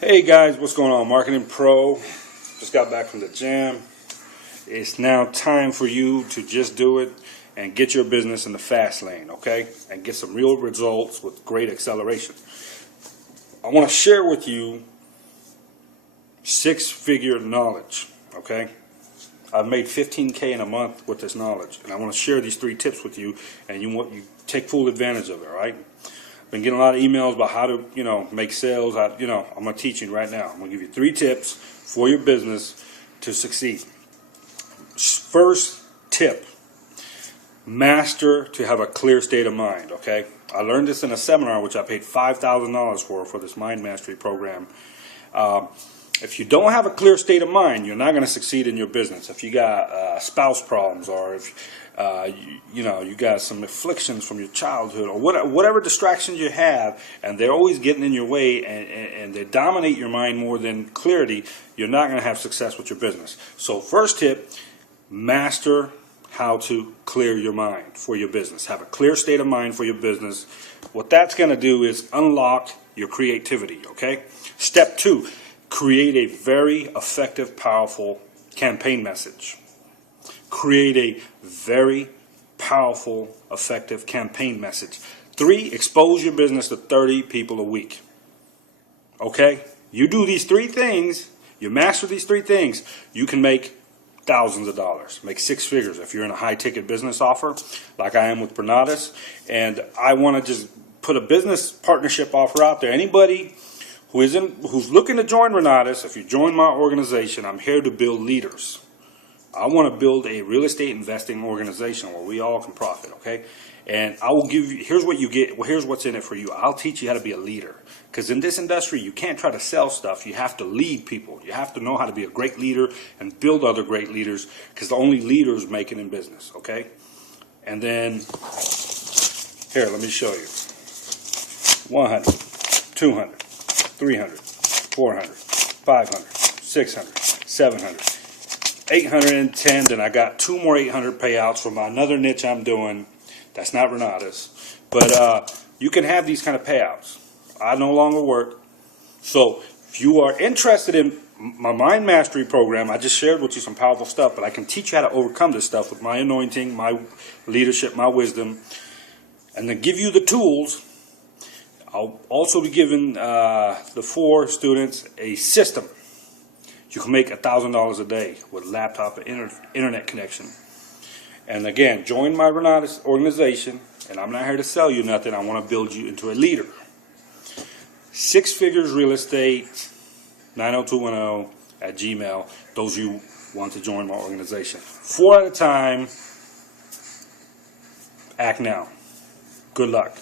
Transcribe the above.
Hey guys, what's going on? Marketing Pro. Just got back from the gym. It's now time for you to just do it and get your business in the fast lane, okay? And get some real results with great acceleration. I want to share with you six-figure knowledge, okay? I've made $15K in a month with this knowledge, and I want to share these 3 tips with you, and you take full advantage of it, all right? Been getting a lot of emails about how to, make sales. I'm going to teach you right now. I'm going to give you 3 tips for your business to succeed. First tip, master to have a clear state of mind, okay? I learned this in a seminar, which I paid $5,000 for this Mind Mastery program. If you don't have a clear state of mind, you're not going to succeed in your business. If you got spouse problems, or if you got some afflictions from your childhood, or whatever distractions you have, and they're always getting in your way, and they dominate your mind more than clarity, you're not going to have success with your business. So first tip, master how to clear your mind for your business. Have a clear state of mind for your business. What that's going to do is unlock your creativity, okay? Step 2. Create a very effective, powerful campaign message. Create a very powerful, effective campaign message. 3, expose your business to 30 people a week. Okay? You do these 3 things, you master these 3 things, you can make thousands of dollars, make 6 figures if you're in a high-ticket business offer, like I am with Bernatus. And I want to just put a business partnership offer out there. Anybody who's looking to join Renatus, if you join my organization, I'm here to build leaders. I want to build a real estate investing organization where we all can profit, okay? And I will give you, here's what you get, well, here's what's in it for you. I'll teach you how to be a leader. Because in this industry, you can't try to sell stuff. You have to lead people. You have to know how to be a great leader and build other great leaders, because the only leaders make it in business, okay? And then, here, let me show you. 100, 200. 300, 400, 500, 600, 700, 810. Then I got 2 more 800 payouts from another niche I'm doing. That's not Renatus. But you can have these kind of payouts. I no longer work. So if you are interested in my Mind Mastery program, I just shared with you some powerful stuff, but I can teach you how to overcome this stuff with my anointing, my leadership, my wisdom, and then give you the tools. I'll also be giving the 4 students a system. You can make $1,000 a day with laptop and internet connection. And again, join my Renatus organization, and I'm not here to sell you nothing. I want to build you into a leader. 6 Figures Real Estate, 90210 @gmail. Those of you want to join my organization. 4 at a time. Act now. Good luck.